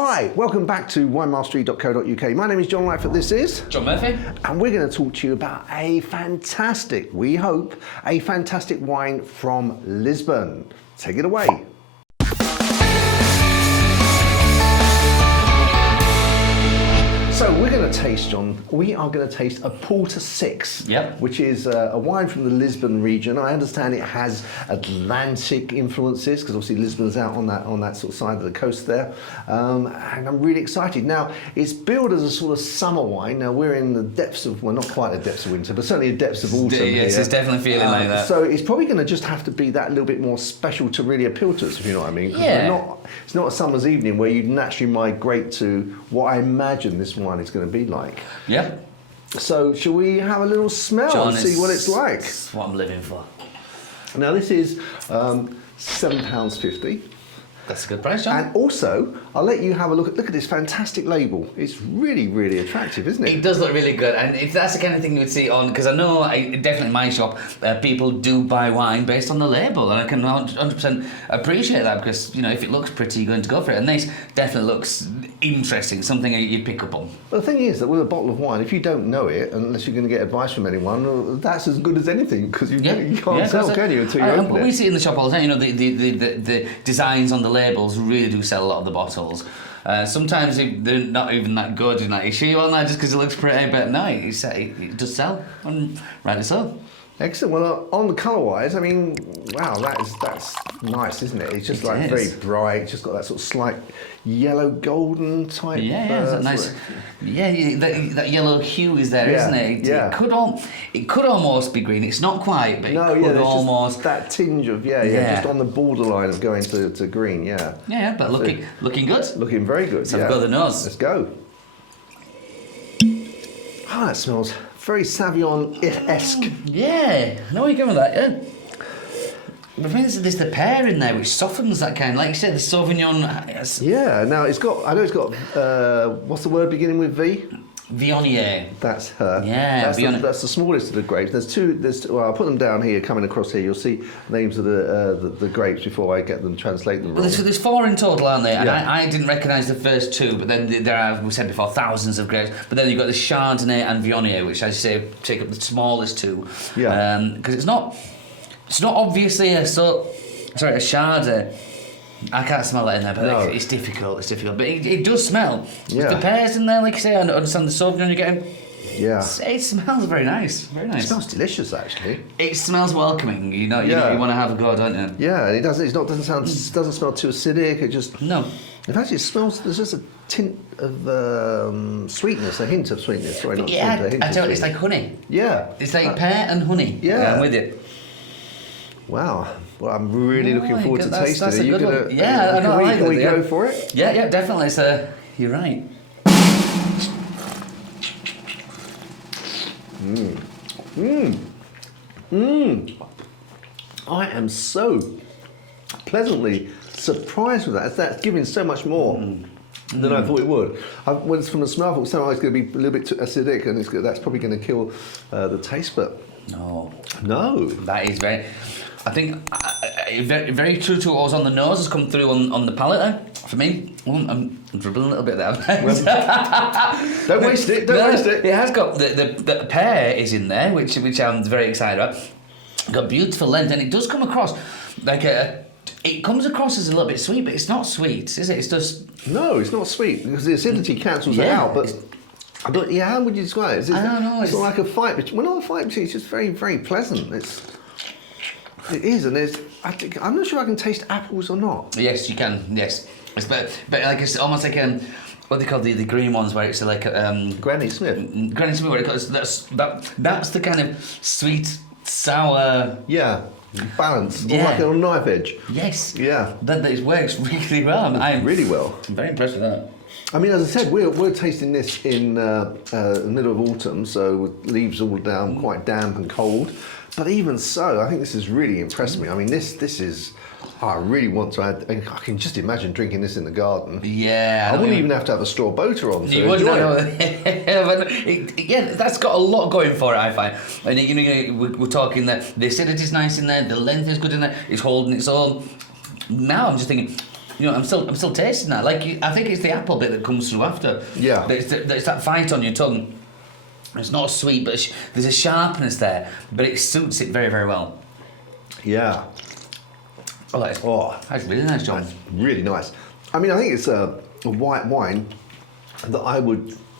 Hi, welcome back to winemastery.co.uk. My name is John Lightfoot, this is John Murphy. And we're going to talk to you about a fantastic, we hope, a fantastic wine from Lisbon. Take it away. So we're going to taste, John, we are going to taste a Porta 6, which is a wine from the Lisbon region. I understand it has Atlantic influences, because obviously Lisbon's out on that sort of side of the coast there. And I'm really excited. Now, it's billed as a sort of summer wine. Now, we're in the depths of, well, not quite the depths of winter, but certainly the depths of autumn. Yes, here. it's definitely feeling like that. So it's probably going to just have to be that little bit more special to really appeal to us, if you know what I mean. Yeah. It's not a summer's evening where you'd naturally migrate to what I imagine this wine is going to be like. Yeah. So shall we have a little smell John, and see what it's like? That's what I'm living for. Now this is £7.50. That's a good price, John. And also, I'll let you have a look at this fantastic label. It's really, really attractive, isn't it? It does look really good, and if that's the kind of thing you would see on, because I know definitely in my shop, people do buy wine based on the label, and I can 100% appreciate that, because, you know, if it looks pretty, you're going to go for it, and this definitely looks interesting, something you'd pick up on. Well, the thing is that with a bottle of wine, if you don't know it, unless you're going to get advice from anyone, that's as good as anything, because you can't tell, can you, until you open it. We see it in the shop all the time, you know, the designs on the labels really do sell a lot of the bottles. Sometimes they're not even that good, you're like, you sure you want that just because it looks pretty? But no, it does sell, and rightly so. Excellent. Well, on the colour-wise, I mean, wow, that's nice, isn't it? It's just very bright. It's just got that sort of slight yellow golden type. That nice. That yellow hue is there, isn't it? It could almost be green. It's not quite, but it could almost. Just that tinge of just on the borderline of going to green. Yeah, but looking good. Looking very good. Let's have a go at the nose. Let's go. Oh, that smells very Sauvignon-esque. Yeah, I know where you're going with that, yeah. But I think there's the pear in there, which softens that kind, like you said, the Sauvignon. Yeah, now I know it's got, what's the word beginning with V? Viognier. That's her. Yeah, that's the smallest of the grapes. There's two. Well, I'll put them down here, coming across here. You'll see names of the grapes before I get them translate them. Well, there's 4 in total, aren't there? And I didn't recognise the first 2, but then there are, we said before, thousands of grapes. But then you've got the Chardonnay and Viognier, which, as you say, take up the smallest 2. Yeah. Because it's not obviously a Chardonnay. I can't smell that in there, but it's difficult. But it does smell. Yeah. The pears in there, like you say, I understand the Sauvignon you're getting. Yeah. It smells very nice. Very nice. It smells delicious, actually. It smells welcoming. You want to have a go, don't you? Yeah, and it doesn't. Doesn't smell too acidic. It just no. In fact, it smells. There's just a tint of sweetness, a hint of sweetness. Sorry, not yeah, tint, I tell you, it's like honey. Yeah. It's like pear and honey. Yeah, I'm with you. Wow. Well, I'm really looking forward to tasting it. Are you gonna? Yeah, can we go for it? Yeah, definitely. So you're right. I am so pleasantly surprised with that. That's giving so much more than I thought it would. When it's from the smell, I thought it's going to be a little bit too acidic, and that's probably going to kill the taste. But no, that is very. I think very, very true to what was on the nose has come through on the palate there. For me, I'm dribbling a little bit there. Don't waste it. Don't waste it. It has got the pear is in there, which I'm very excited about. Got beautiful length, and it does come across like it comes across as a little bit sweet, but it's not sweet, is it? It's just no, it's not sweet because the acidity cancels it out. But how would you describe it? I don't know. It's not like a fight between. Well, not a fight between. It's just very, very pleasant. It is, and I'm not sure I can taste apples or not. Yes, you can. Yes, but like it's almost like what they call the green ones, where it's like Granny Smith. Granny Smith, where that's the kind of sweet, sour. Yeah. Balance, like on a knife edge. Yes. Yeah. That it works really well. I'm really well. I'm very impressed with that. I mean, as I said, we're tasting this in the middle of autumn, so with leaves all down, quite damp and cold. But even so, I think this has really impressed me. I mean, this is. I really want to add. I can just imagine drinking this in the garden. Yeah, I wouldn't even have to have a straw boater on to enjoy it. Yeah, that's got a lot going for it, I find. And we're talking that the acidity's nice in there, the length is good in there, it's holding its own. Now I'm just thinking, I'm still tasting that. Like I think it's the apple bit that comes through after. Yeah. There's that fight on your tongue. It's not sweet, but there's a sharpness there, but it suits it very, very well. Yeah. That's really nice, John. That's really nice. I mean, I think it's a white wine that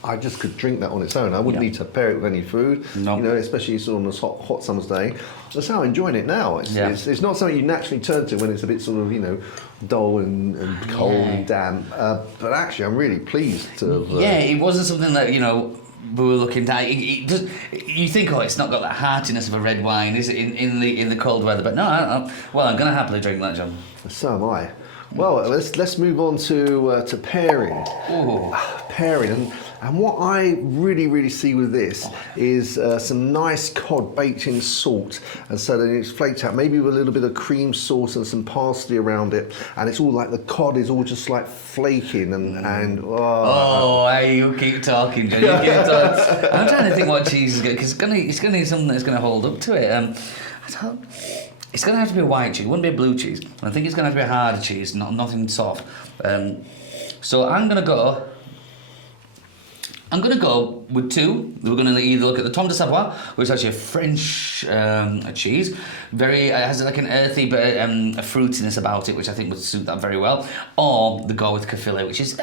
I just could drink that on its own. I wouldn't need to pair it with any food, especially sort of on this hot summer's day. That's how I'm enjoying it now. It's not something you naturally turn to when it's a bit sort of, dull and cold and damp. But actually, I'm really pleased to have... it wasn't something that, we were looking at. You think, it's not got that heartiness of a red wine, is it, in the cold weather? But no, I'm going to happily drink that, John. So am I. Well, let's move on to pairing. Ooh. Pairing, and what I really see with this is some nice cod baked in salt, and so then it's flaked out, maybe with a little bit of cream sauce and some parsley around it, and it's all like the cod is all just like flaking and you keep talking, John. You keep talking. I'm trying to think what cheese is good, because it's going to need something that's going to hold up to it. It's going to have to be a white cheese. It wouldn't be a blue cheese. I think it's going to have to be a harder cheese, nothing soft. So I'm going to go with two. We're going to either look at the Tom de Savoie, which is actually a French cheese. It has like an earthy but a fruitiness about it, which I think would suit that very well. Or the go with Cafile, which is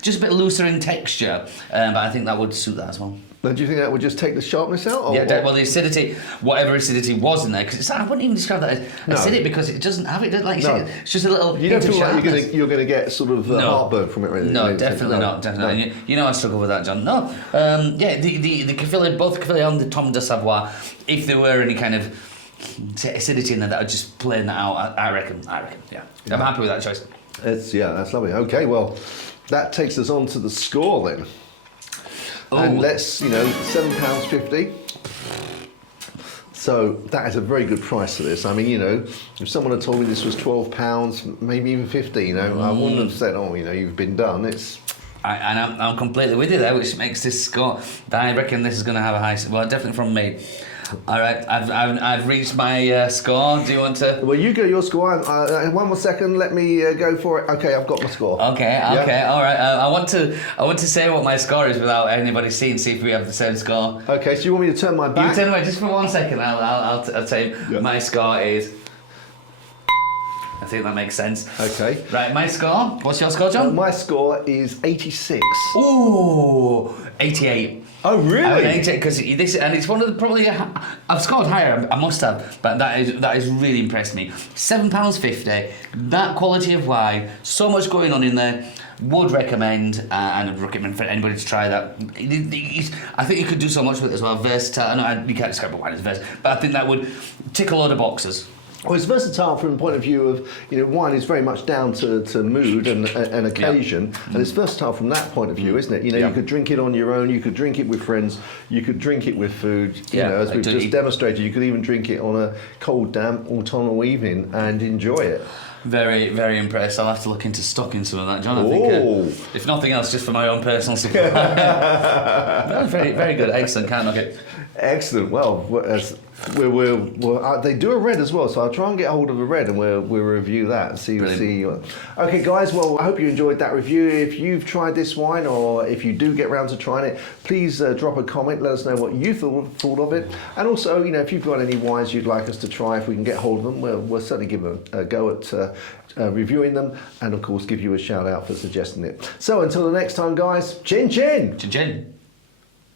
just a bit looser in texture, but I think that would suit that as well. Now, do you think that would just take the sharpness out? Well, the acidity, whatever acidity was in there, because I wouldn't even describe that as acidic, because it doesn't have it, like you say, it's just a little. You don't feel like you're going to get sort of heartburn from it, really? No, definitely not. Definitely. No. I struggle with that, John. No, the Cafile, both Cafile and the Tom de Savoie, if there were any kind of acidity in there, that would just plane that out. I reckon. Yeah. I'm happy with that choice. That's lovely. Okay, well, that takes us on to the score then. And let's, £7.50. So that is a very good price for this. I mean, if someone had told me this was £12, maybe even 15, I wouldn't have said, you've been done. I'm completely with you there, which makes this score. I reckon this is going to have a high. Well, definitely from me. All right, I've reached my score. Do you want to? Well, you go your score. One more second. Let me go for it. Okay, I've got my score. Okay. All right. I want to say what my score is without anybody seeing. See if we have the same score. Okay. So you want me to turn my back? You turn away just for 1 second. I'll tell you. Yeah. My score is. I think that makes sense. Okay. Right, my score. What's your score, John? My score is 86. Ooh, 88. Oh, really? I mean, 88, because it's one of the probably. I've scored higher. I must have, but that is really impressed me. £7.50. That quality of wine, so much going on in there. Would recommend, and I'd recommend for anybody to try that. I think you could do so much with it as well. Versatile. I know you can't describe a wine as versatile, but I think that would tick a load of boxes. Well, it's versatile from the point of view of, wine is very much down to mood and occasion, and it's versatile from that point of view, isn't it? You could drink it on your own, you could drink it with friends, you could drink it with food, as we've just demonstrated, you could even drink it on a cold, damp autumnal evening and enjoy it. Very, very impressed. I'll have to look into stocking some of that, John. I think, if nothing else, just for my own personal supply. No, very, very good. Excellent. Can't knock it. Excellent. Well, they do a red as well, so I'll try and get hold of a red and we'll review that and see. Okay, guys. Well, I hope you enjoyed that review. If you've tried this wine, or if you do get round to trying it, please drop a comment. Let us know what you thought of it, and also, if you've got any wines you'd like us to try, if we can get hold of them, we'll certainly give a go at reviewing them, and of course, give you a shout out for suggesting it. So until the next time, guys. Chin chin. Chin chin.